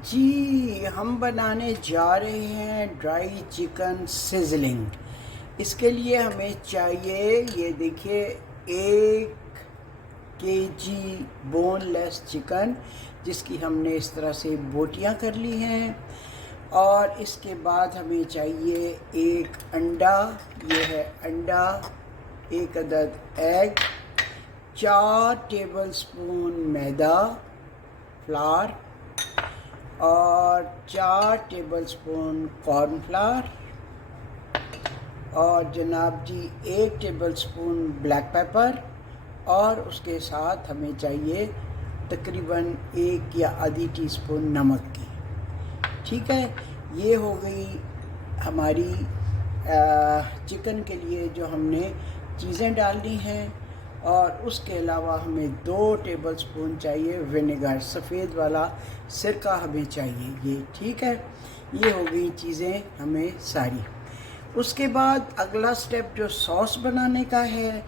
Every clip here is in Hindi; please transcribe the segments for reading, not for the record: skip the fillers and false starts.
जी, हम बनाने जा रहे हैं ड्राई चिकन सिजलिंग। इसके लिए हमें चाहिए, ये देखिए, 1 केजी बोनलेस चिकन, जिसकी हमने इस तरह से बोटियां कर ली हैं। और इसके बाद हमें चाहिए एक अंडा, ये है अंडा, एक अदद एग, 4 टेबलस्पून मैदा फ्लार और 4 टेबलस्पून कॉर्नफ्लावर और जनाब जी 1 टेबलस्पून ब्लैक पेपर। और उसके साथ हमें चाहिए तकरीबन 1 या आधी टीस्पून नमक की। ठीक है, ये हो गई हमारी चिकन के लिए जो हमने चीज़ें डालनी हैं। और उसके अलावा हमें 2 टेबलस्पून चाहिए विनेगर, सफ़ेद वाला सिरका हमें चाहिए ये। ठीक है, ये हो गई चीज़ें हमें सारी। उसके बाद अगला स्टेप जो सॉस बनाने का है,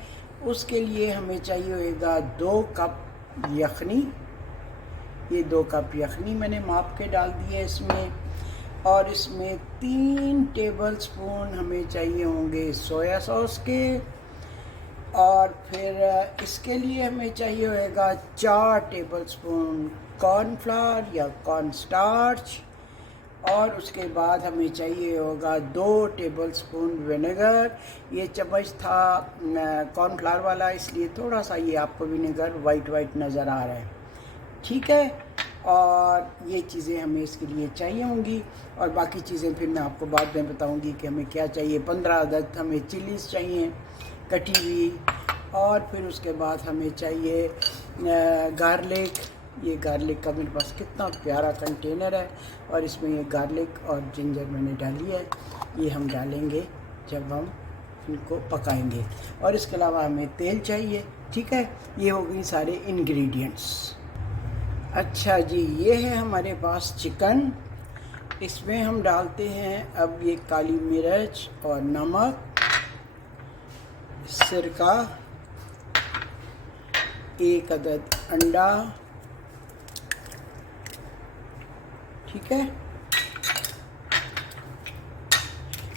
उसके लिए हमें चाहिए होगा 2 कप यखनी। ये 2 कप यखनी मैंने माप के डाल दी है इसमें। और इसमें 3 टेबलस्पून हमें चाहिए होंगे सोया सॉस के। और फिर इसके लिए हमें चाहिए होगा 4 टेबलस्पून कॉर्नफ्लावर या कॉर्न स्टार्च। और उसके बाद हमें चाहिए होगा 2 टेबलस्पून विनेगर। ये चम्मच था कॉर्नफ्लावर वाला, इसलिए थोड़ा सा ये आपको विनेगर वाइट नज़र आ रहा है। ठीक है, और ये चीज़ें हमें इसके लिए चाहिए होंगी। और बाकी चीज़ें फिर मैं आपको बाद में बताऊंगी कि हमें क्या चाहिए। 15 अदद हमें चिलीज़ चाहिए कटी हुई। और फिर उसके बाद हमें चाहिए गार्लिक। ये गार्लिक का मेरे पास कितना प्यारा कंटेनर है, और इसमें ये गार्लिक और जिंजर मैंने डाली है। ये हम डालेंगे जब हम इनको पकाएंगे। और इसके अलावा हमें तेल चाहिए। ठीक है, ये हो गई सारे इंग्रेडिएंट्स। अच्छा जी, ये है हमारे पास चिकन। इसमें हम डालते हैं अब ये काली मिर्च और नमक, सिरका, 1 अदद अंडा। ठीक है,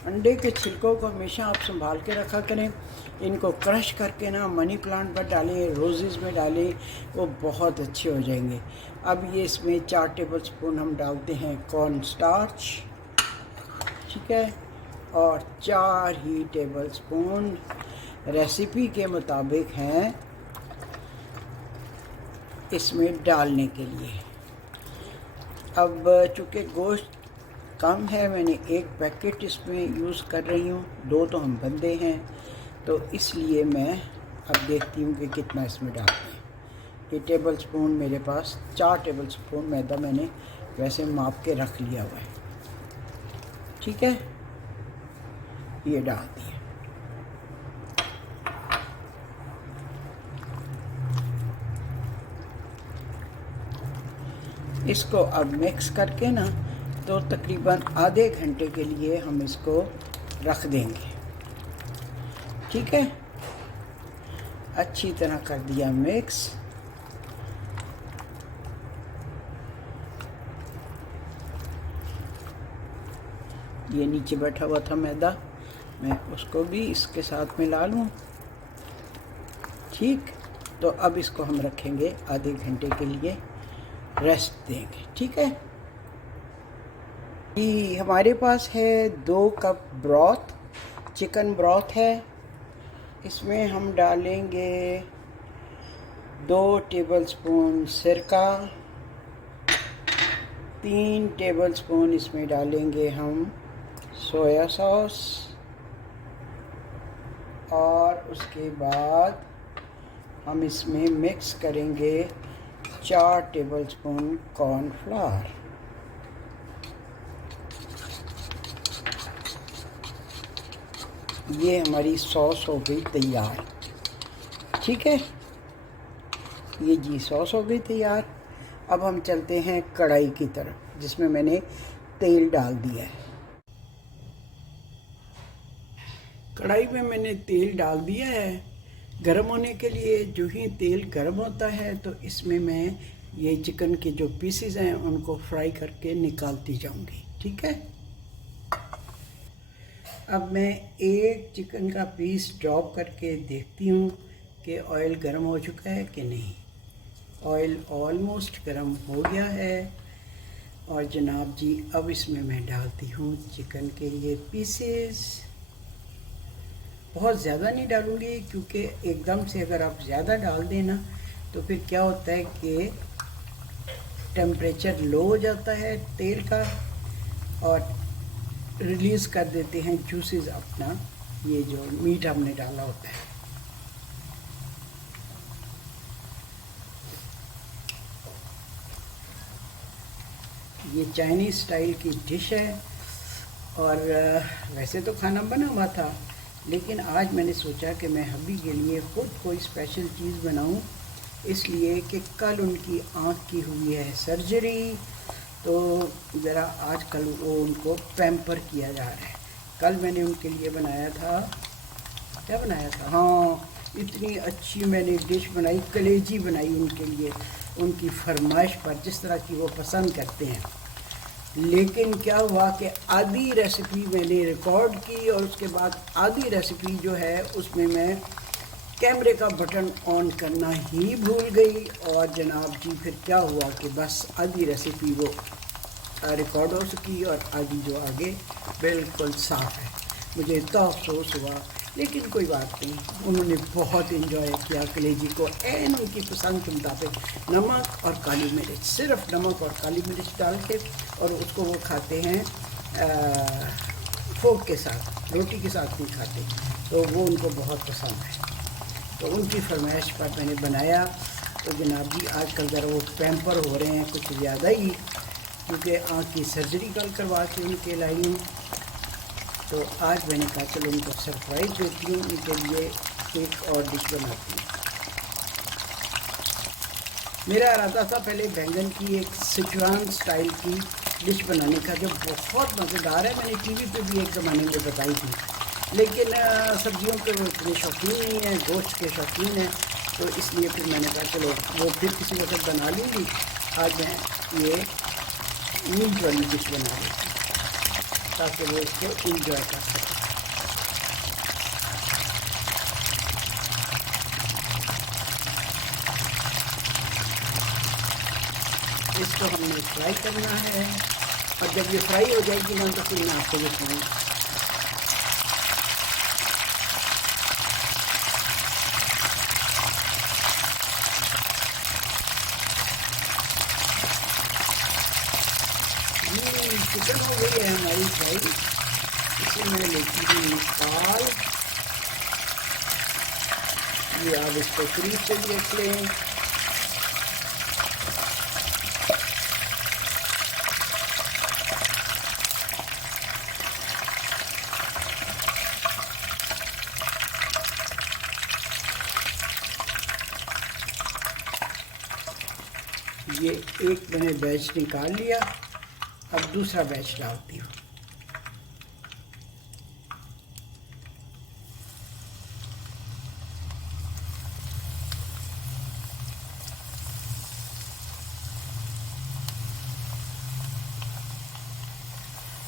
अंडे के छिलकों को हमेशा आप संभाल के रखा करें। इनको क्रश करके ना मनी प्लांट पर डालें, रोज़ेज़ में डालें, वो बहुत अच्छे हो जाएंगे। अब ये इसमें 4 टेबलस्पून हम डालते हैं कॉर्न स्टार्च। ठीक है, और 4 ही टेबलस्पून रेसिपी के मुताबिक हैं इसमें डालने के लिए। अब चूँकि गोश्त कम है, मैंने 1 पैकेट इसमें यूज़ कर रही हूँ, 2 तो हम बंदे हैं, तो इसलिए मैं अब देखती हूँ कि कितना इसमें डालते हैं। ये टेबलस्पून मेरे पास 4 टेबलस्पून मैदा मैंने वैसे माप के रख लिया हुआ है। ठीक है, ये डाल दिए। इसको अब मिक्स करके ना तो तकरीबन आधे घंटे के लिए हम इसको रख देंगे। ठीक है, अच्छी तरह कर दिया मिक्स। ये नीचे बैठा हुआ था मैदा, मैं उसको भी इसके साथ मिला लूँ। ठीक, तो अब इसको हम रखेंगे आधे घंटे के लिए, रेस्ट देंगे। ठीक है जी, हमारे पास है 2 कप ब्रॉथ, चिकन ब्रॉथ है। इसमें हम डालेंगे 2 टेबलस्पून सिरका, 3 टेबलस्पून इसमें डालेंगे हम सोया सॉस। और उसके बाद हम इसमें मिक्स करेंगे 4 टेबलस्पून कॉर्नफ्लावर। ये हमारी सॉस हो गई तैयार। ठीक है, ये जी सॉस हो गई तैयार। अब हम चलते हैं कढ़ाई की तरफ, जिसमें मैंने तेल डाल दिया है। कढ़ाई में मैंने तेल डाल दिया है गर्म होने के लिए। जो ही तेल गर्म होता है तो इसमें मैं ये चिकन के जो पीसेस हैं उनको फ्राई करके निकालती जाऊंगी। ठीक है, अब मैं एक चिकन का पीस ड्रॉप करके देखती हूँ कि ऑयल गर्म हो चुका है कि नहीं। ऑयल ऑलमोस्ट गर्म हो गया है और जनाब जी अब इसमें मैं डालती हूँ चिकन के ये पीसेस। बहुत ज़्यादा नहीं डालूँगी क्योंकि एकदम से अगर आप ज़्यादा डाल दें ना तो फिर क्या होता है कि टेम्परेचर लो हो जाता है तेल का और रिलीज़ कर देते हैं जूसेस अपना, ये जो मीट हमने डाला होता है। ये चाइनीज़ स्टाइल की डिश है और वैसे तो खाना बना हुआ था, लेकिन आज मैंने सोचा कि मैं हब्बी के लिए खुद कोई स्पेशल चीज़ बनाऊं, इसलिए कि कल उनकी आँख की हुई है सर्जरी, तो ज़रा आज कल वो उनको पैम्पर किया जा रहा है। कल मैंने उनके लिए बनाया था, क्या बनाया था, हाँ इतनी अच्छी मैंने डिश बनाई, कलेजी बनाई उनके लिए, उनकी फरमाइश पर, जिस तरह की वो पसंद करते हैं। लेकिन क्या हुआ कि आधी रेसिपी मैंने रिकॉर्ड की और उसके बाद आधी रेसिपी जो है उसमें मैं कैमरे का बटन ऑन करना ही भूल गई और जनाब जी फिर क्या हुआ कि बस आधी रेसिपी वो रिकॉर्ड हो चुकी और आधी जो आगे बिल्कुल साफ़ है। मुझे इतना अफसोस हुआ, लेकिन कोई बात नहीं, उन्होंने बहुत इन्जॉय किया कलेजी को एन उनकी पसंद के मुताबिक, नमक और काली मिर्च, सिर्फ नमक और काली मिर्च डाल के, और उसको वो खाते हैं फोक के साथ, रोटी के साथ नहीं खाते, तो वो उनको बहुत पसंद है। तो उनकी फरमाइश पर मैंने बनाया। तो जनाब जी आजकल ज़रा वो पैम्पर हो रहे हैं कुछ ज़्यादा ही, क्योंकि आँख की सर्जरी कल करवा के उनके लाई हूँ। तो आज मैंने कहा चलो उनको सरप्राइज़ देती हूँ, उनके लिए एक और डिश बनाती हूँ। मेरा इरादा था पहले बैंगन की एक सिचुआन स्टाइल की डिश बनाने का, जो बहुत मज़ेदार है, मैंने टीवी पे भी एक ज़माने में बताई थी, लेकिन सब्जियों के वो इतने शौकीन नहीं हैं, गोश्त के शौकीन हैं, तो इसलिए फिर मैंने कहा चलो वो फिर किसी वक्त बना लूँगी। आज मैं ये मीट वाली डिश बना लेती हूँ ताकि वो इसको इंजॉय कर सकें। इसको हमने फ्राई करना है और जब ये फ्राई हो जाएगी ना तो फिर मैं आपको दिखाऊँगी। चिकन हो गई है हमारी फ्राई, इसे मैं लेती हूँ निकाल। ये आप इसको करीब से देख लें। ये एक मैंने बैच निकाल लिया, अब दूसरा बैच डालती हूँ।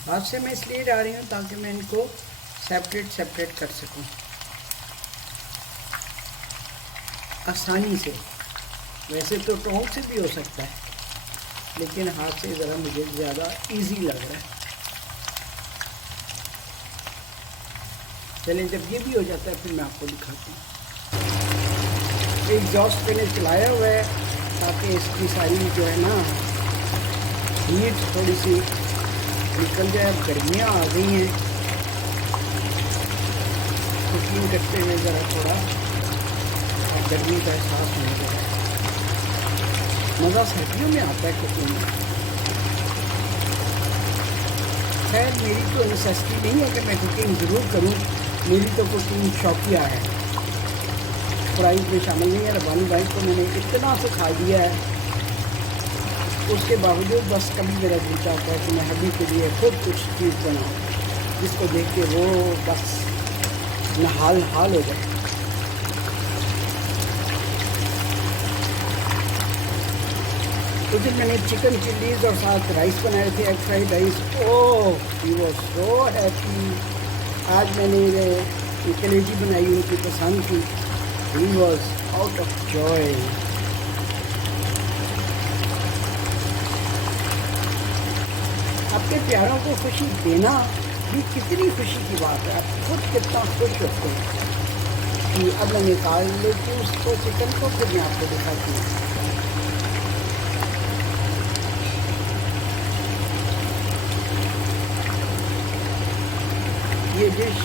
हाथ से मैं इसलिए डाल रही हूँ ताकि मैं इनको सेपरेट कर सकूँ आसानी से। वैसे तो टोंक से भी हो सकता है, लेकिन हाथ से ज़रा मुझे ज़्यादा इजी लग रहा है। चलें, जब ये भी हो जाता है फिर मैं आपको दिखाती हूँ। एग्जॉस्ट मैंने चलाया हुआ है ताकि इसकी सारी जो है ना हीट थोड़ी सी निकल जाए। अब गर्मियाँ आ गई हैं, कुकिंग करते हुए ज़रा थोड़ा और गर्मी का एहसास नहीं हो रहा है। मज़ा सर्दियों में आता है कुकिंग में। खैर मेरी तो नेसेसिटी नहीं है कि मैं कुकिंग ज़रूर करूं, मेरी तो कुकिंग शौकिया है, फ्राइज में शामिल नहीं है। रबानी भाई को मैंने इतना सिखा दिया है, उसके बावजूद बस कभी मेरा दिल चाहता है कि मैं हबी के लिए खुद कुछ चीज़ बनाऊँ जिसको देख के वो बस नहाल हाल हो जाए। उस दिन मैंने चिकन चिल्लीज और साथ राइस बनाए थे, egg fried rice. Oh, he was so happy. आज मैंने कलेजी बनाई, उनकी पसंद की। He was out of Joy. अपने प्यारों को खुशी देना भी कितनी खुशी की बात है। आप खुद कितना खुश होते हैं। कि अब मैं निकाल लेती हूँ उसको, चिकन को, फिर मैं आपको दिखाती हूँ। ये डिश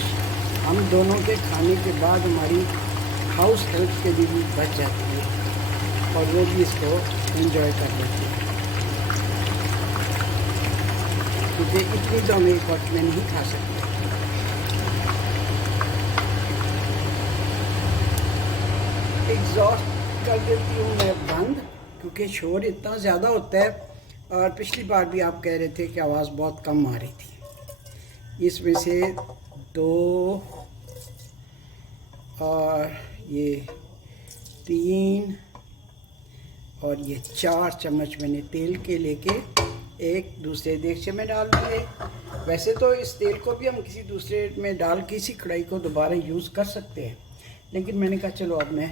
हम दोनों के खाने के बाद हमारी हाउस हेल्प के लिए भी बच जाती है और वो भी इसको एंजॉय कर लेते हैं, क्योंकि इतनी तो हम एक वक्त में नहीं खा सकते। एग्जॉस्ट कर देती हूँ मैं बंद, क्योंकि शोर इतना ज़्यादा होता है। और पिछली बार भी आप कह रहे थे कि आवाज़ बहुत कम आ रही थी। इसमें से 2 और ये 3 और ये 4 चम्मच मैंने तेल के लेके एक दूसरे देगचे में डाल दिए। वैसे तो इस तेल को भी हम किसी दूसरे में डाल के इसी कढ़ाई को दोबारा यूज़ कर सकते हैं, लेकिन मैंने कहा चलो अब मैं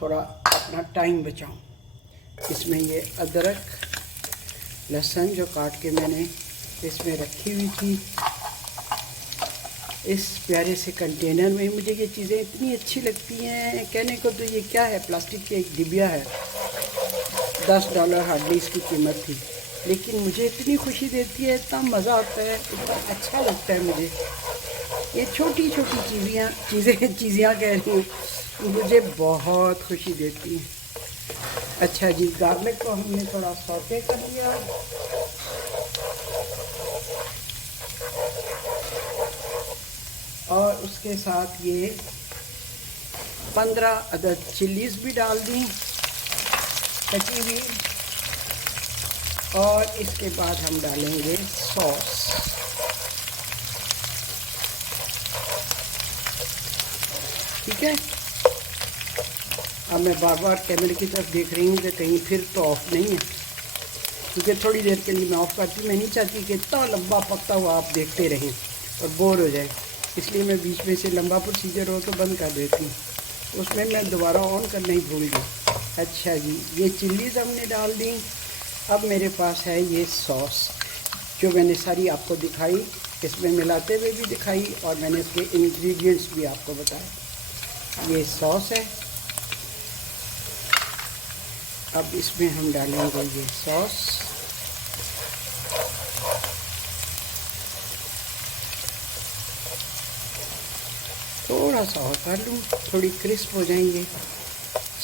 थोड़ा अपना टाइम बचाऊं। इसमें ये अदरक लहसुन जो काट के मैंने इसमें रखी हुई थी, इस प्यारे से कंटेनर में। मुझे ये चीज़ें इतनी अच्छी लगती हैं, कहने को तो ये क्या है, प्लास्टिक की एक डिबिया है, $10 हार्डली इसकी कीमत थी, लेकिन मुझे इतनी खुशी देती है, इतना मज़ा आता है, इतना अच्छा लगता है मुझे। ये छोटी छोटी चीज़ियाँ कह रही हूँ, मुझे बहुत खुशी देती हैं। अच्छा जी, गार्लिक को हमने थोड़ा सौटे कर लिया। और उसके साथ ये 15 अदद चिल्लीज़ भी डाल दी कटी हुई। और इसके बाद हम डालेंगे सॉस। ठीक है। अब मैं बार बार कैमरे की तरफ देख रही हूँ कि कहीं फिर तो ऑफ नहीं है, क्योंकि थोड़ी देर के लिए मैं ऑफ़ करती हूँ। मैं नहीं चाहती कि इतना लंबा पकता हुआ आप देखते रहें और बोर हो जाए, इसलिए मैं बीच में से लंबा प्रोसीजर हो तो बंद कर देती हूँ। उसमें मैं दोबारा ऑन करना ही भूल गई। अच्छा जी, ये चिल्लीज़ हमने डाल दी। अब मेरे पास है ये सॉस, जो मैंने सारी आपको दिखाई, इसमें मिलाते हुए भी दिखाई और मैंने इसके इंग्रेडिएंट्स भी आपको बताए। ये सॉस है। अब इसमें हम डालेंगे ये सॉस। थोड़ा सा और कर लूँ, थोड़ी क्रिस्प हो जाएंगे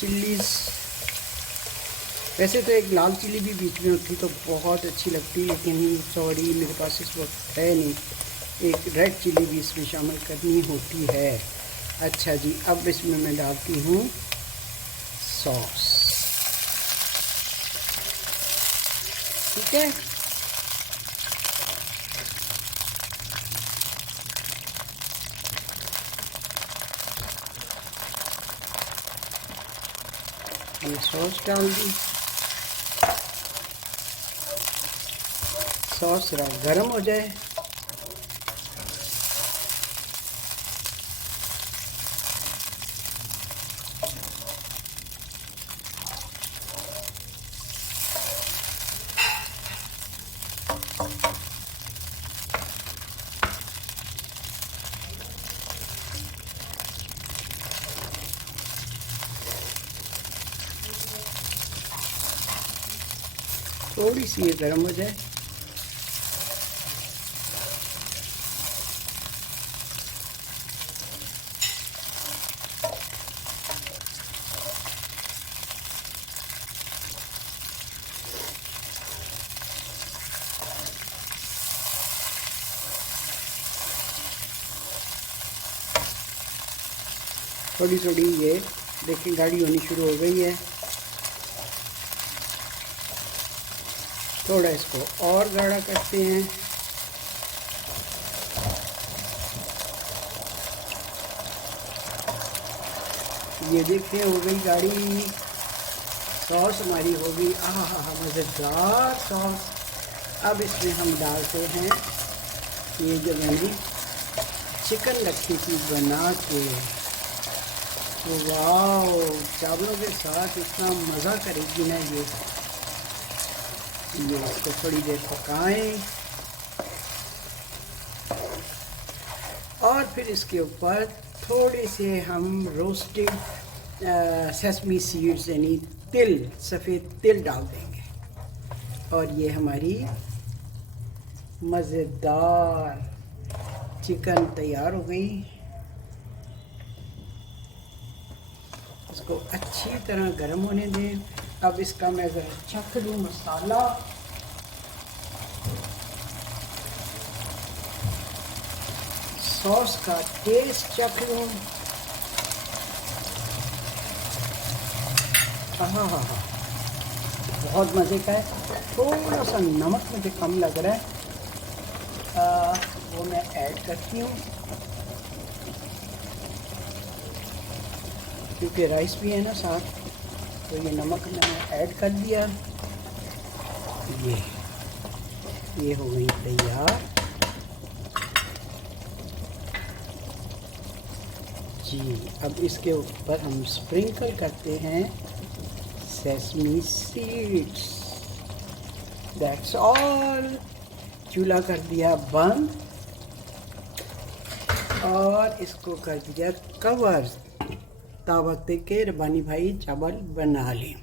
चिल्लीज़। वैसे तो एक लाल चिल्ली भी बीच में होती तो बहुत अच्छी लगती, लेकिन सॉरी मेरे पास इस वक्त है नहीं। एक रेड चिल्ली भी इसमें शामिल करनी होती है। अच्छा जी, अब इसमें मैं डालती हूँ सॉस। ठीक है। ये सॉस डाल दी। सॉस जरा गर्म हो जाए। थोड़ी सी ये गर्म हो जाए। थोड़ी थोड़ी ये देखिए गाढ़ी होनी शुरू हो गई है। थोड़ा इसको और गाढ़ा करते हैं। ये देखिए हो गई गाढ़ी। सॉस हमारी होगी, आहा मज़ेदार सॉस। अब इसमें हम डालते हैं ये जो मैंने चिकन रखी थी बना के। वाह, चावलों के साथ इतना मज़ा करेगी ना ये इसको थोड़ी देर पकाएं और फिर इसके ऊपर थोड़े से हम रोस्टेड सेसमी सीड्स यानी तिल, सफ़ेद तिल डाल देंगे और ये हमारी मज़ेदार चिकन तैयार हो गई। इसको अच्छी तरह गर्म होने दें। अब इसका मैं ज़रा चख लूँ मसाला। सॉस का टेस्ट चख लूँ। हाँ, बहुत मज़े का है। थोड़ा सा नमक मुझे कम लग रहा है, वो मैं ऐड करती हूँ क्योंकि राइस भी है ना साथ, तो ये नमक मैंने ऐड कर दिया। ये हो गई तैयार जी। अब इसके ऊपर हम स्प्रिंकल करते हैं सेसमी सीड्स। That's all. चूल्हा कर दिया बंद और इसको कर दिया कवर। तावक के रब्बानी भाई चावल बना लें।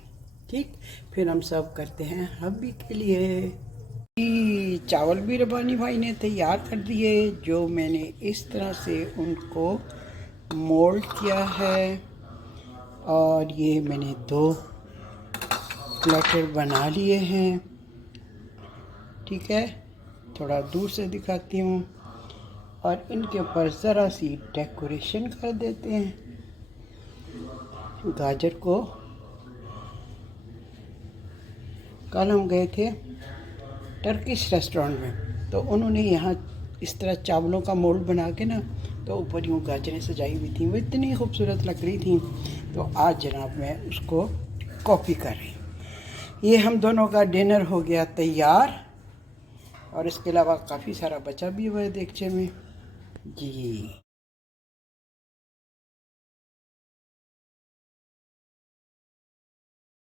ठीक, फिर हम सर्व करते हैं हब्बी के लिए। चावल भी रब्बानी भाई ने तैयार कर दिए, जो मैंने इस तरह से उनको मोल्ड किया है। और ये मैंने 2 प्लेटर बना लिए हैं। ठीक है, थोड़ा दूर से दिखाती हूँ और इनके ऊपर ज़रा सी डेकोरेशन कर देते हैं। गाजर को, कल हम गए थे टर्किश रेस्टोरेंट में, तो उन्होंने यहाँ इस तरह चावलों का मोल्ड बना के ना, तो ऊपर यूँ गाजरें सजाई हुई थी, वो इतनी खूबसूरत लग रही थी। तो आज जनाब मैं उसको कॉपी कर रही हूँ। ये हम दोनों का डिनर हो गया तैयार और इसके अलावा काफ़ी सारा बचा भी हुआ है देगचे में जी।